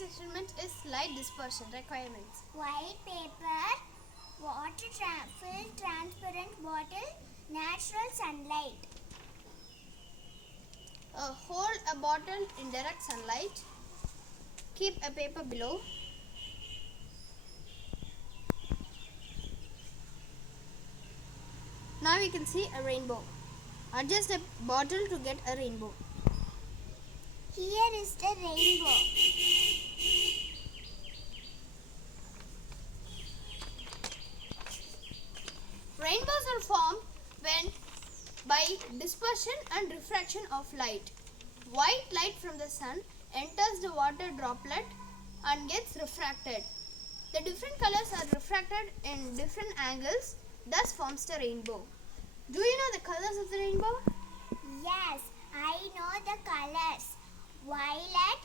This experiment is light dispersion requirements. White paper, filled transparent bottle, natural sunlight. Hold a bottle in direct sunlight. Keep a paper below. Now we can see a rainbow. Adjust the bottle to get a rainbow. Here is the rainbow. Rainbows are formed when by dispersion and refraction of light. White light from the sun enters the water droplet and gets refracted. The different colors are refracted in different angles, thus forms the rainbow. Do you know the colors of the rainbow? Yes, I know the colors. Violet,